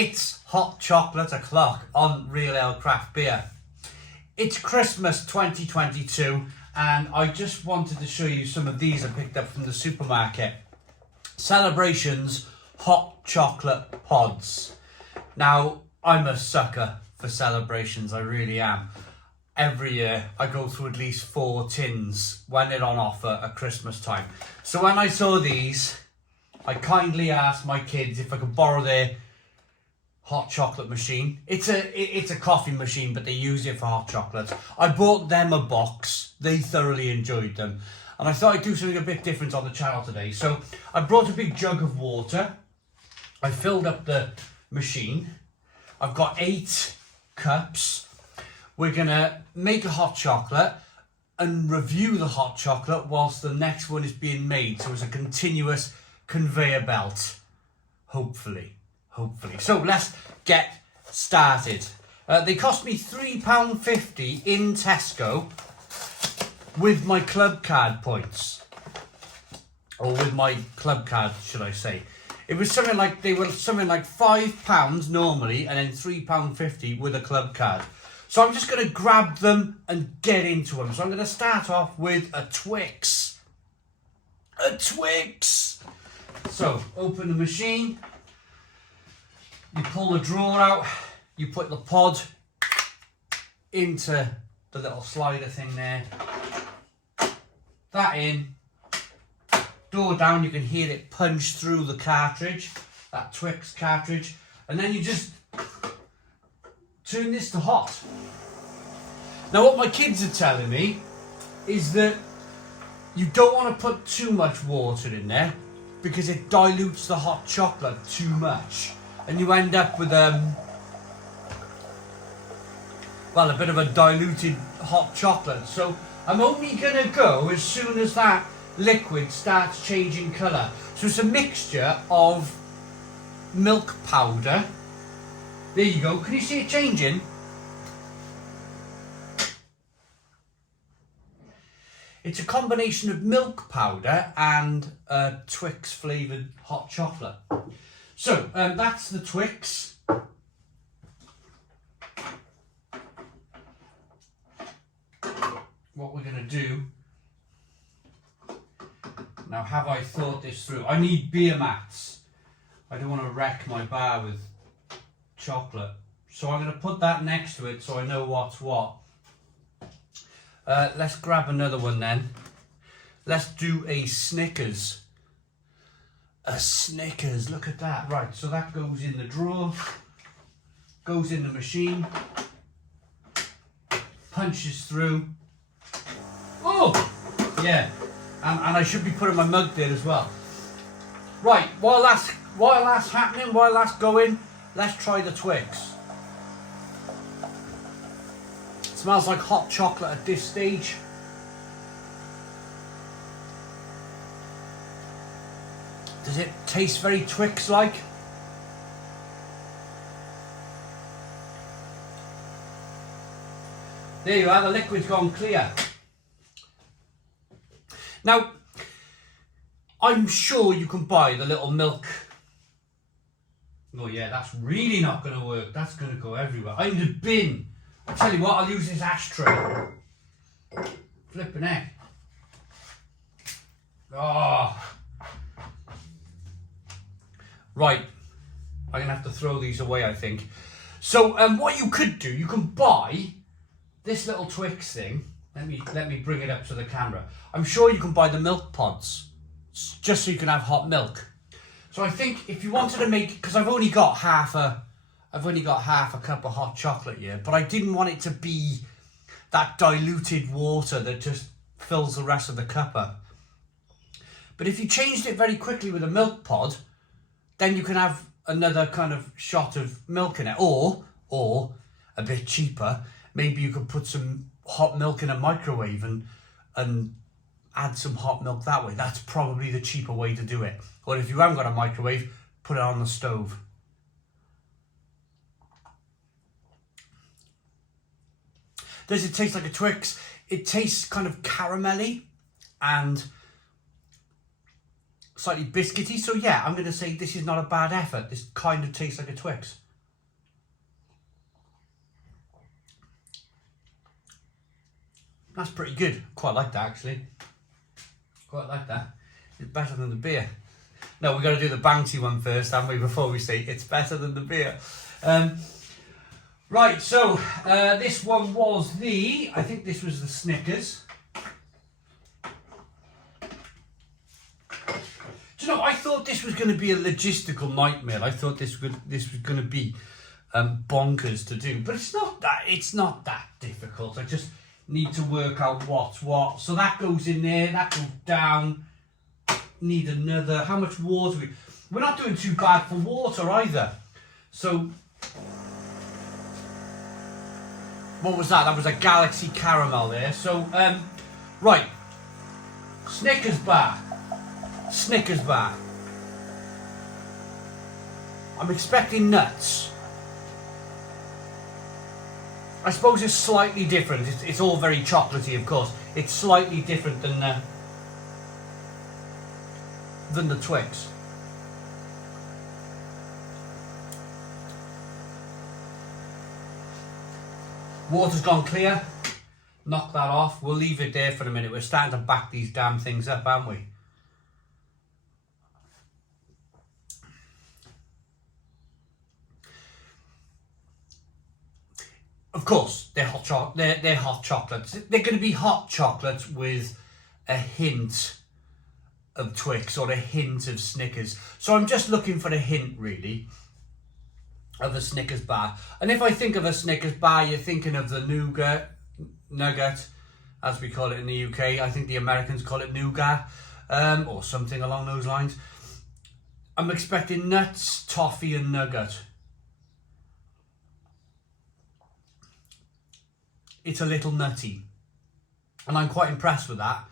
It's hot chocolate o'clock on Real Ale Craft Beer. It's Christmas 2022 and I just wanted to show you some of these I picked up from the supermarket. Celebrations hot chocolate pods. Now, I'm a sucker for celebrations, I really am. Every year I go through at least 4 tins when they're on offer at Christmas time. So when I saw these, I kindly asked my kids if I could borrow their hot chocolate machine. It's a coffee machine, but they use it for hot chocolate. I bought them a box. They thoroughly enjoyed them. And I thought I'd do something a bit different on the channel today. So I brought a big jug of water. I filled up the machine. I've got 8 cups. We're gonna make a hot chocolate and review the hot chocolate whilst the next one is being made. So it's a continuous conveyor belt, hopefully. So let's get started. They cost me £3.50 in Tesco with my club card points, or with my club card, should I say. It was something like, they were something like £5 normally and then £3.50 with a club card. So I'm just going to grab them and get into them. So I'm going to start off with a Twix. A Twix! So open the machine. You pull the drawer out, you put the pod into the little slider thing there. That in, door down, you can hear it punch through the cartridge, that Twix cartridge, and then you just turn this to hot. Now what my kids are telling me is that you don't want to put too much water in there because it dilutes the hot chocolate too much. And you end up with a bit of a diluted hot chocolate. So I'm only gonna go as soon as that liquid starts changing colour. So it's a mixture of milk powder. There you go, can you see it changing? It's a combination of milk powder and Twix flavoured hot chocolate. So, that's the Twix. What we're going to do, now have I thought this through? I need beer mats. I don't want to wreck my bar with chocolate. So I'm going to put that next to it so I know what's what. Let's grab another one then. Let's do a Snickers. A Snickers, look at that. Right, so that goes in the drawer, goes in the machine, punches through. Oh, yeah, and I should be putting my mug there as well. Right, while that's happening, while that's going, let's try the Twix. It smells like hot chocolate at this stage. Does it taste very Twix-like? There you are, the liquid's gone clear. Now, I'm sure you can buy the little milk. Oh yeah, that's really not going to work. That's going to go everywhere. I need a bin. I tell you what, I'll use this ashtray. Flipping heck. Oh. Right, I'm going to have to throw these away, I think. So what you could do, you can buy this little Twix thing. Let me bring it up to the camera. I'm sure you can buy the milk pods, just so you can have hot milk. So I think if you wanted to make, because I've only got half a cup of hot chocolate here, but I didn't want it to be that diluted water that just fills the rest of the cup up. But if you changed it very quickly with a milk pod, then you can have another kind of shot of milk in it. Or a bit cheaper, maybe you could put some hot milk in a microwave and add some hot milk that way. That's probably the cheaper way to do it. Or if you haven't got a microwave, put it on the stove. Does it taste like a Twix? It tastes kind of caramelly and slightly biscuity. So yeah, I'm going to say this is not a bad effort. This kind of tastes like a Twix. That's pretty good. Quite like that, actually. Quite like that. It's better than the beer. No, we've got to do the Bounty one first, haven't we, before we say it's better than the beer. Right, so this one was I think this was the Snickers. Do you know, I thought this was going to be a logistical nightmare. I thought this was going to be bonkers to do, but it's not that difficult. I just need to work out what's what. So that goes in there, that goes down. Need another. How much water? We're not doing too bad for water either. So what was that? That was a Galaxy caramel there. So right, Snickers bar. I'm expecting nuts. I suppose it's slightly different. It's all very chocolatey, of course. It's slightly different than the Twix. Water's gone clear. Knock that off. We'll leave it there for a minute. We're starting to back these damn things up, aren't we? Of course, they're hot chocolates. They're going to be hot chocolates with a hint of Twix or a hint of Snickers. So I'm just looking for a hint, really, of a Snickers bar. And if I think of a Snickers bar, you're thinking of the nugget, as we call it in the UK. I think the Americans call it nougat, or something along those lines. I'm expecting nuts, toffee and nugget. It's a little nutty, and I'm quite impressed with that,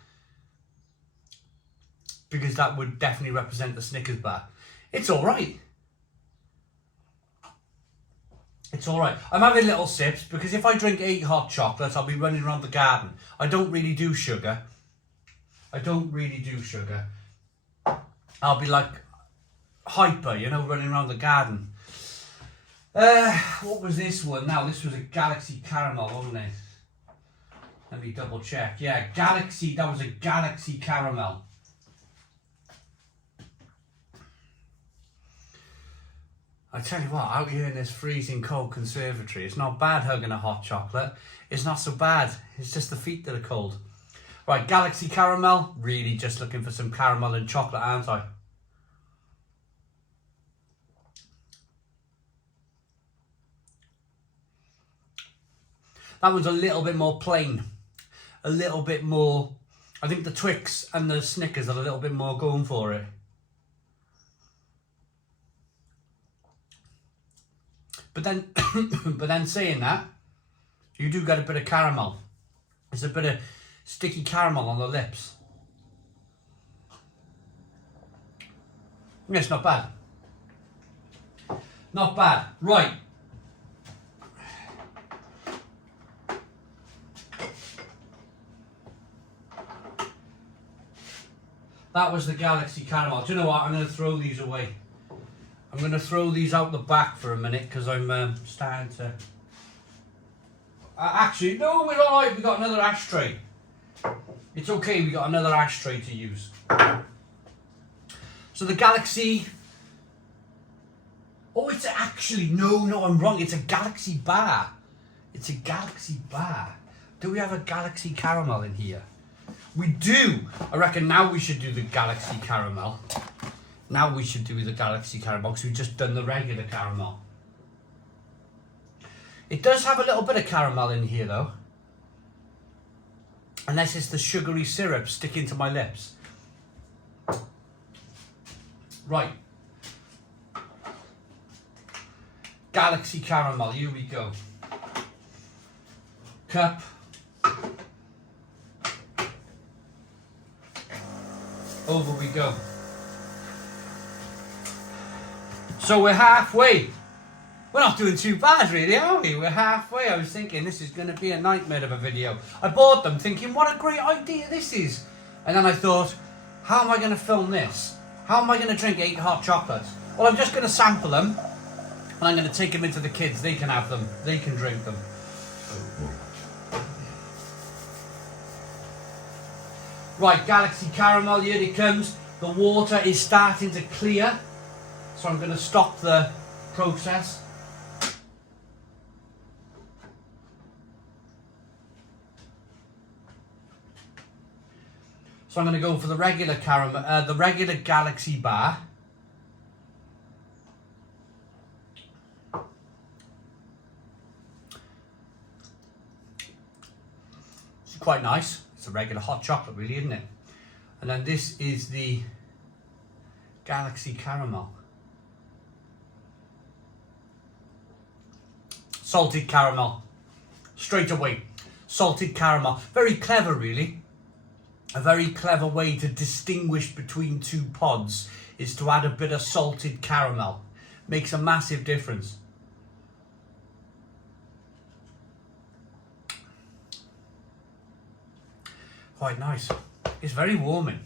because that would definitely represent the Snickers bar. It's all right. It's all right. I'm having little sips, because if I drink 8 hot chocolates, I'll be running around the garden. I don't really do sugar. I'll be like hyper, you know, running around the garden. What was this one? Now, this was a Galaxy caramel, wasn't it? Let me double check. Yeah, Galaxy, that was a Galaxy caramel. I tell you what, out here in this freezing cold conservatory, it's not bad hugging a hot chocolate. It's not so bad. It's just the feet that are cold. Right, Galaxy caramel. Really just looking for some caramel and chocolate, aren't I? That one's a little bit more plain. A little bit more... I think the Twix and the Snickers are a little bit more going for it. But then saying that, you do get a bit of caramel. It's a bit of sticky caramel on the lips. It's not bad. Not bad. Right. That was the Galaxy caramel. Do you know what? I'm going to throw these away. I'm going to throw these out the back for a minute, because I'm starting to... actually, no, we're all right. We got another ashtray. It's okay. We got another ashtray to use. So the Galaxy... Oh, it's actually... No, I'm wrong. It's a Galaxy bar. It's a Galaxy bar. Do we have a Galaxy caramel in here? We do. I reckon now we should do the Galaxy caramel. Now we should do the Galaxy caramel, because we've just done the regular caramel. It does have a little bit of caramel in here, though. Unless it's the sugary syrup sticking to my lips. Right. Galaxy caramel, here we go. Cup. Over we go. So we're halfway. We're not doing too bad, really, are we? We're halfway. I was thinking this is going to be a nightmare of a video. I bought them thinking, what a great idea this is. And then I thought, how am I going to film this? How am I going to drink 8 hot chocolates? Well, I'm just going to sample them, and I'm going to take them into the kids. They can have them. They can drink them. Right, Galaxy Caramel, here it comes. The water is starting to clear, so I'm going to stop the process. So I'm going to go for the regular caramel, the regular Galaxy bar. It's quite nice. It's a regular hot chocolate, really, isn't it? And then this is the Galaxy Caramel. Salted caramel. Straight away. Salted caramel. Very clever, really. A very clever way to distinguish between two pods is to add a bit of salted caramel. Makes a massive difference. Quite nice. It's very warming.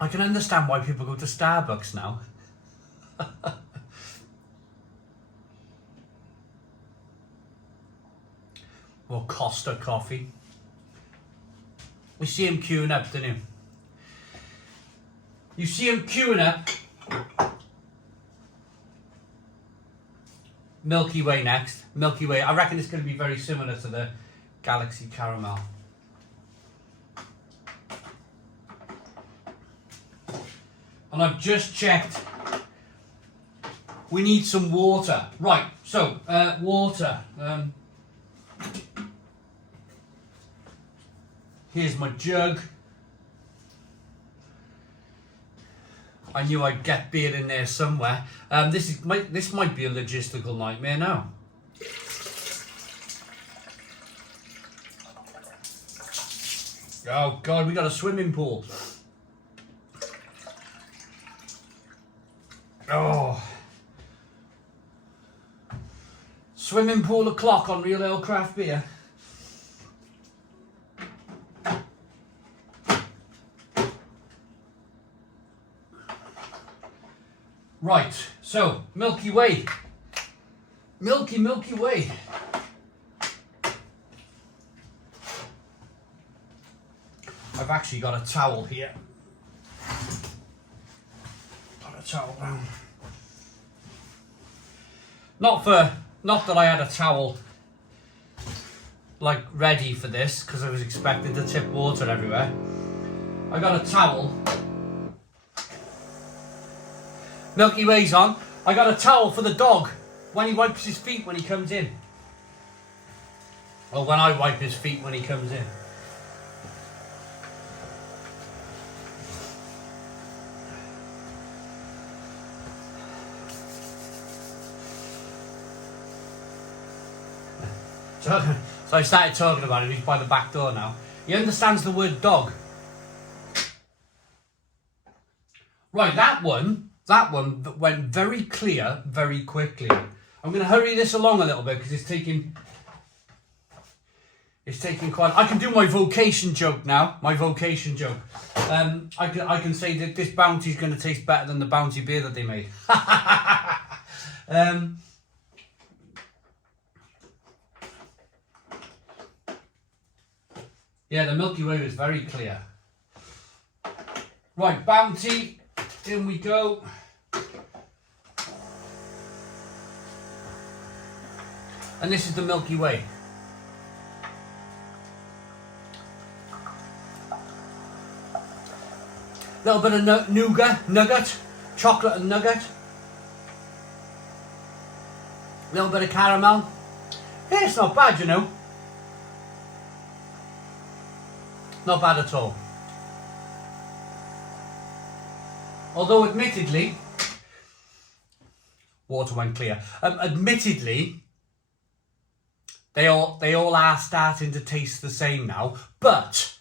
I can understand why people go to Starbucks now. Or Costa coffee. You see him queuing up, don't you? You see him queuing up. Milky Way next. Milky Way. I reckon it's going to be very similar to the Galaxy Caramel. And I've just checked. We need some water. Right, so, water. Here's my jug. I knew I'd get beer in there somewhere. This might be a logistical nightmare now. Oh God, we got a swimming pool. Oh. Swimming pool o'clock on Real Ale Craft Beer. Right, so Milky Way. Milky Way. I've actually got a towel here. Got a towel down. Not that I had a towel like ready for this because I was expecting to tip water everywhere. I got a towel. Milky Way's on. I got a towel for the dog when he wipes his feet when he comes in. Or when I wipe his feet when he comes in. So I started talking about it. He's by the back door now. He understands the word dog. Right, that one went very clear very quickly. I'm going to hurry this along a little bit because it's taking quite... I can do my vocation joke now. My vocation joke. I can say that this Bounty is going to taste better than the Bounty beer that they made. Yeah, the Milky Way was very clear. Right, Bounty. In we go. And this is the Milky Way. Little bit of nugget, chocolate and nugget. Little bit of caramel. Yeah, it's not bad, you know. Not bad at all. Although admittedly, water went clear. Admittedly, they all are starting to taste the same now. But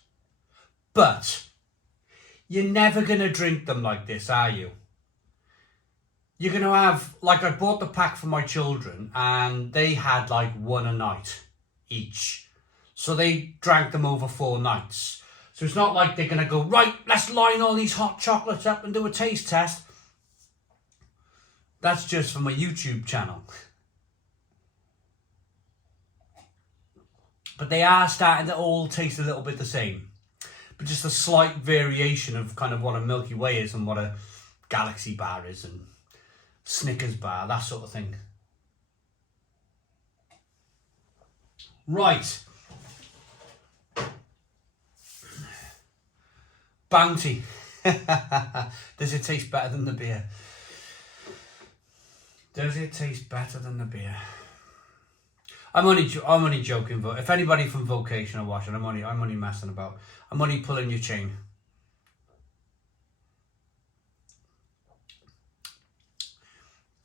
you're never gonna drink them like this, are you? You're gonna have, like, I bought the pack for my children, and they had like one a night each, so they drank them over 4 nights. So it's not like they're going to go, right, let's line all these hot chocolates up and do a taste test. That's just for my YouTube channel. But they are starting to all taste a little bit the same. but just a slight variation of kind of what a Milky Way is and what a Galaxy bar is and Snickers bar, that sort of thing. Right. Bounty. Does it taste better than the beer? Does it taste better than the beer? I'm only joking, but if anybody from Vocation are watching, I'm only messing about. I'm only pulling your chain.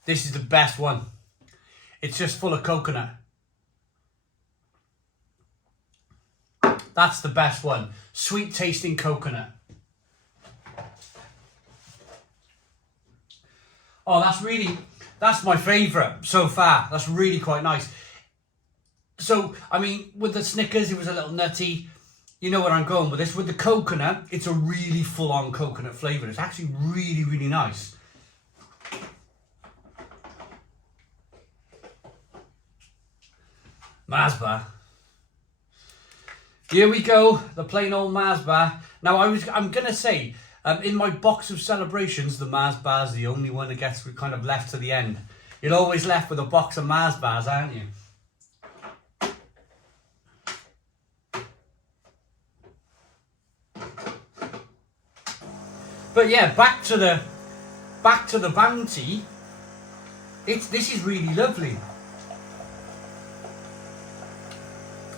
This is the best one. It's just full of coconut. That's the best one. Sweet tasting coconut. Oh, that's my favourite so far. That's really quite nice. So, I mean, with the Snickers, it was a little nutty. You know where I'm going with this. With the coconut, it's a really full-on coconut flavour. It's actually really, really nice. Mars bar. Here we go, the plain old Mars bar. Now, I'm going to say, in my box of celebrations, the Mars bar is the only one that gets kind of left to the end. You're always left with a box of Mars bars, aren't you? But yeah, back to the Bounty. This is really lovely.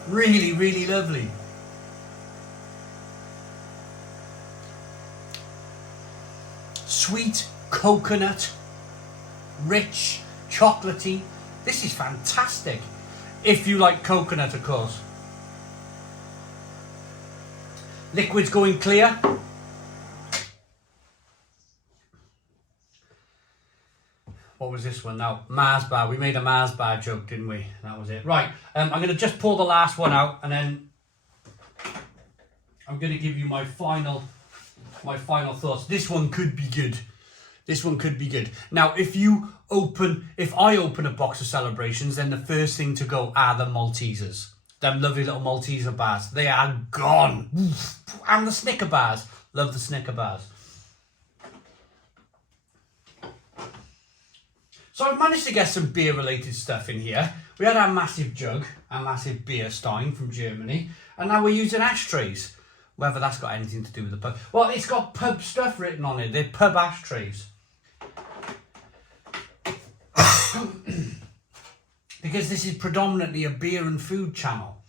Really, really lovely. Sweet coconut, rich, chocolatey. This is fantastic. If you like coconut, of course. Liquid's going clear. What was this one now? Mars bar. We made a Mars bar joke, didn't we? That was it. Right. I'm going to just pour the last one out, and then I'm going to give you my final thoughts. This one could be good. This one could be good. Now, if I open a box of celebrations, then the first thing to go are the Maltesers. Them lovely little Malteser bars. They are gone. Oof. And the Snicker bars. Love the Snicker bars. So I've managed to get some beer-related stuff in here. We had our massive jug, our massive beer stein from Germany, and now we're using ashtrays. Whether that's got anything to do with the pub. Well, it's got pub stuff written on it. They're pub ashtrays. Because this is predominantly a beer and food channel.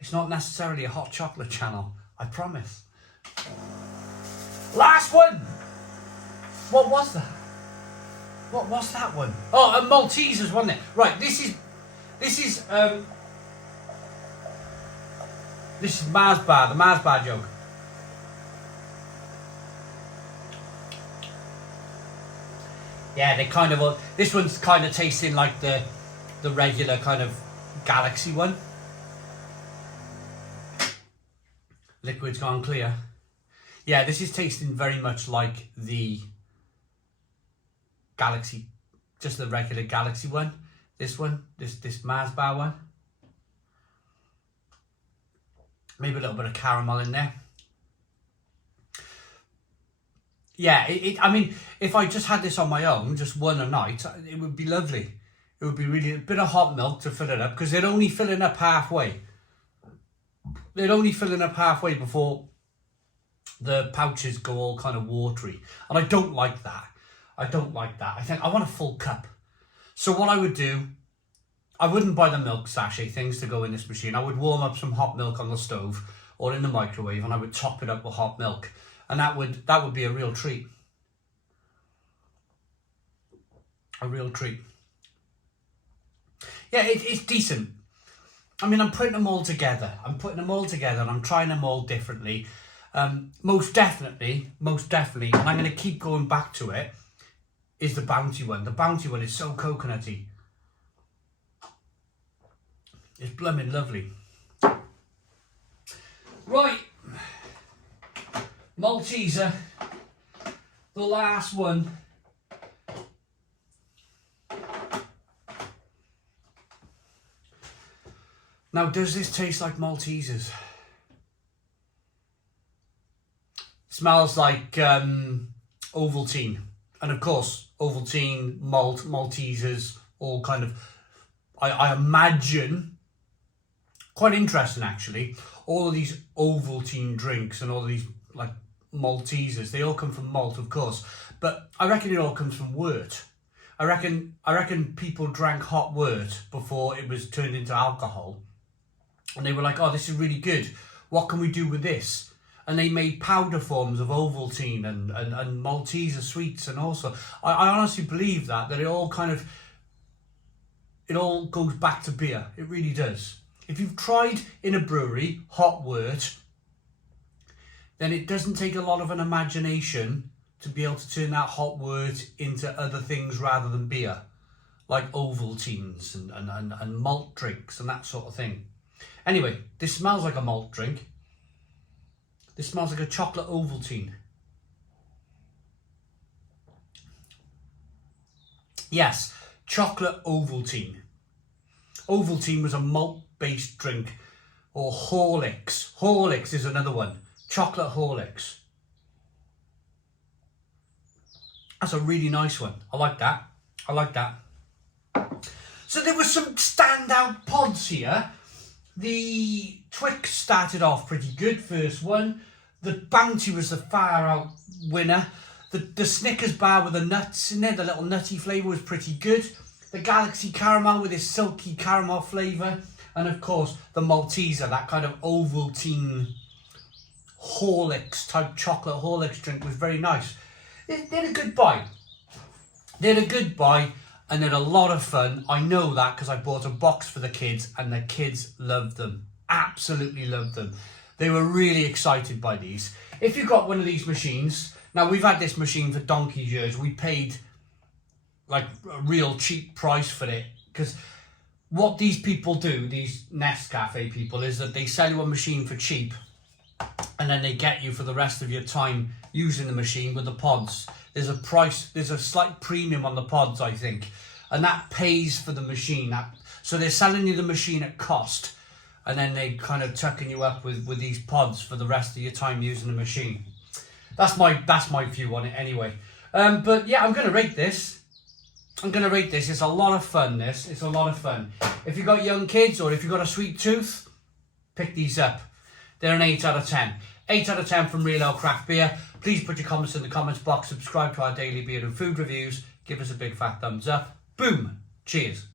It's not necessarily a hot chocolate channel, I promise. Last one! What was that? What was that one? Oh, a Maltesers, wasn't it? Right, this is Mars bar, the Mars bar joke. Yeah, they kind of, this one's kind of tasting like the regular kind of Galaxy one. Liquid's gone clear. Yeah, this is tasting very much like the Galaxy, just the regular Galaxy one. This one, this Mars bar one. Maybe a little bit of caramel in there. Yeah, I mean, if I just had this on my own, just one a night, it would be lovely. It would be really a bit of hot milk to fill it up, because they're only filling up halfway. They're only filling up halfway before the pouches go all kind of watery. And I don't like that. I don't like that. I think I want a full cup. So what I would do, I wouldn't buy the milk sachet things to go in this machine. I would warm up some hot milk on the stove or in the microwave, and I would top it up with hot milk. And that would be a real treat. A real treat. Yeah, it's decent. I mean, I'm putting them all together. And I'm trying them all differently. Most definitely, and I'm going to keep going back to it, is the Bounty one. The Bounty one is so coconutty. It's blooming lovely. Right. Malteser. The last one. Now, does this taste like Maltesers? Smells like Ovaltine. And of course, Ovaltine, malt, Maltesers, all kind of, I imagine, quite interesting actually. All of these Ovaltine drinks and all of these like Maltesers, they all come from malt, of course. But I reckon it all comes from wort. I reckon people drank hot wort before it was turned into alcohol. And they were like, oh, this is really good. What can we do with this? And they made powder forms of Ovaltine and Malteser sweets. And also, I honestly believe that it all goes back to beer. It really does. If you've tried in a brewery hot wort, then it doesn't take a lot of an imagination to be able to turn that hot wort into other things rather than beer, like Ovaltines and malt drinks and that sort of thing. Anyway, this smells like a malt drink. This smells like a chocolate Ovaltine. Yes, chocolate Ovaltine. Ovaltine was a malt-based drink, or Horlicks. Horlicks is another one. Chocolate Horlicks. That's a really nice one. I like that. I like that. So there were some standout pods here. The Twix started off pretty good, first one. The Bounty was the far out winner. The Snickers bar with the nuts in there, the little nutty flavour, was pretty good. The Galaxy caramel with its silky caramel flavour. And of course, the Malteser, that kind of Ovaltine Horlicks type chocolate Horlicks drink, was very nice. They had a good buy. They had a good buy and they had a lot of fun. I know that because I bought a box for the kids and the kids loved them. Absolutely loved them. They were really excited by these. If you've got one of these machines, now we've had this machine for donkey's years. We paid like a real cheap price for it because what these people do, these Nescafe people, is that they sell you a machine for cheap and then they get you for the rest of your time using the machine with the pods. There's a price, there's a slight premium on the pods, I think, and that pays for the machine. So they're selling you the machine at cost, and then they kind of tucking you up with these pods for the rest of your time using the machine. That's my view on it anyway. But yeah, I'm going to rate this. It's a lot of fun, this. It's a lot of fun. If you've got young kids or if you've got a sweet tooth, pick these up. They're an 8 out of 10. 8 out of 10 from Real Ale Craft Beer. Please put your comments in the comments box. Subscribe to our daily beer and food reviews. Give us a big fat thumbs up. Boom. Cheers.